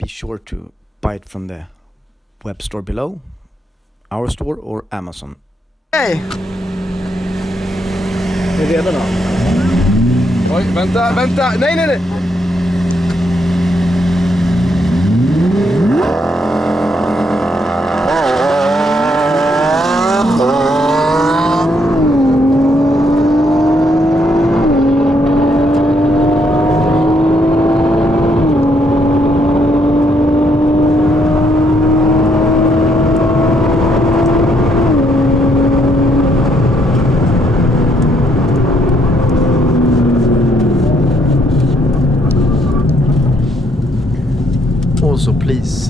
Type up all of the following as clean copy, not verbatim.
be sure to buy it from the web store below, our store or Amazon. Hej! Är det redan då? Oj, vänta! Nej! Also please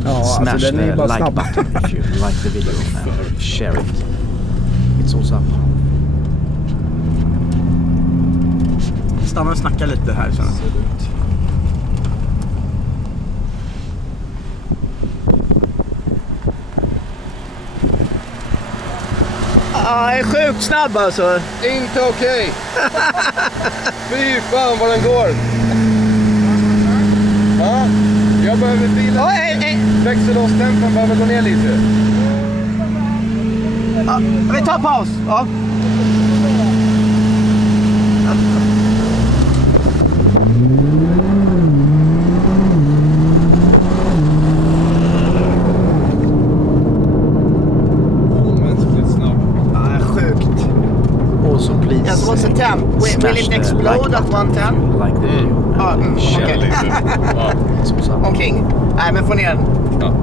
smash alltså, the like button if you like the video and share it. It's also up. Stanna och snacka lite här sen. Jag är sjukt snabb alltså. Inte okej. Fy fan vad den går. Ja, jag behöver bilen. Växellåstempen behöver gå ner lite. Ja, vi tar paus. Ja. Also please Yes, what's the temp? Will it explode at 110? Like the video. Okej. Omkring. Nej, men få ner den. Ja.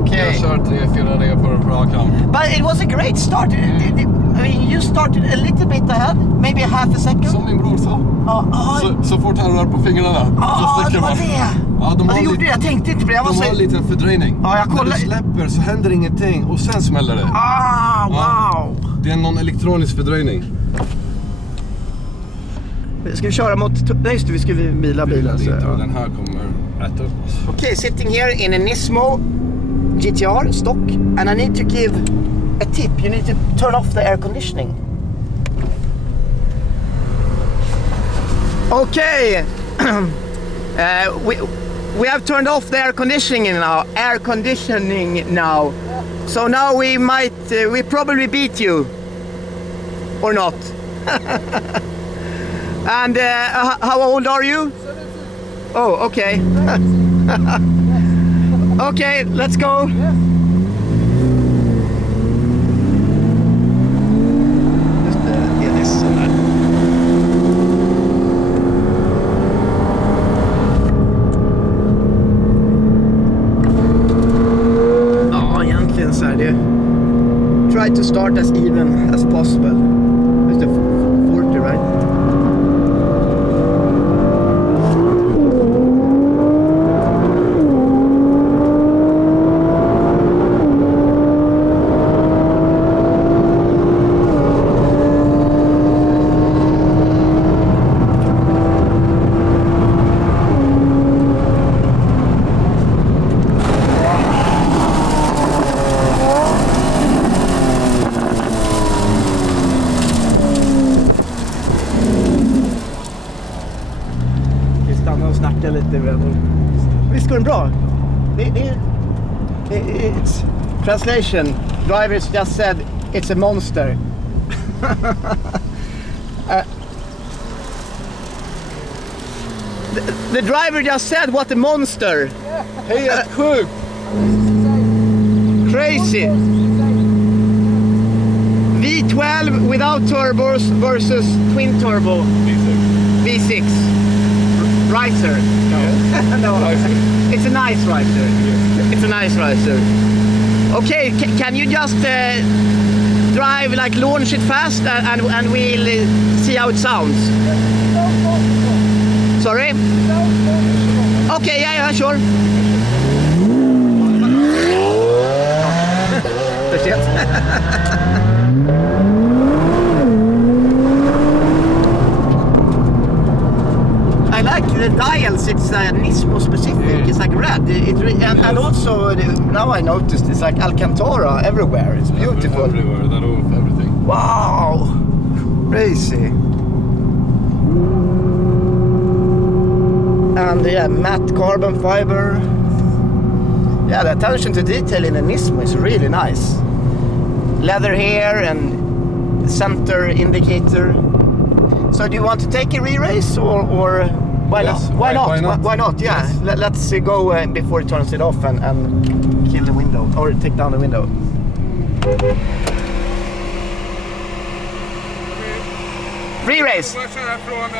Okej. Jag kör 3-4 ner på rakan. But it was a great start. I mean, you started a little bit ahead, maybe half a second. Som min bror sa. Så fort han rör på fingrarna så sticker det var man. det. Ja, Det gjorde det. Jag tänkte inte på det. De har en liten fördröjning. Ja, jag kollar. När du släpper så händer ingenting och sen smäller det. Wow. Ja. Det är någon elektronisk fördröjning. Ska vi köra mot... Nej, just det, vi ska bila bilen. Så, ja. Den här kommer äta upp oss. Okay, sitting here in a Nismo GTR stock, and I need to give a tip. You need to turn off the air conditioning. Okay. We have turned off the air conditioning now. So now we probably beat you or not. And how old are you? 17. Oh, okay. Okay, let's go. Yes. Just this. Ja, egentligen så är det. Try to start as even as possible. Just the 40, right? Snacka lite med dem. Visst går den bra? It's translation. Drivers just said it's a monster. The driver just said what a monster. Helt sjukt. Crazy. V12 without turbos versus twin turbo. V6. Riser. No. No. It's a nice riser. It's a nice riser. Okay, can you just drive, like launch it fast and we'll see how it sounds? Sorry? Okay, yeah, sure. I like the dials. It's Nismo specific. It's like red. And also now I noticed it's like Alcantara everywhere. It's beautiful. Everywhere. That of everything. Wow, crazy. And yeah, matte carbon fiber. Yeah, the attention to detail in the Nismo is really nice. Leather here and the center indicator. So do you want to take a re-race or why Yes, not? Why not? why not? Yeah, Yes. let's go before it turns it off and kill the window or take down the window. Re-race. Från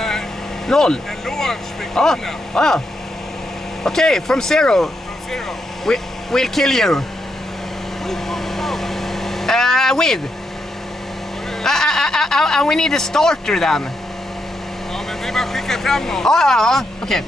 Noll. en launch fick Ah, vinna. ah. Okay, from zero. Från zero. We'll kill you. With. We need a starter then. Ja, men vi bara skickar fram någon. Ja, okej.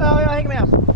Ja, jag hänger med.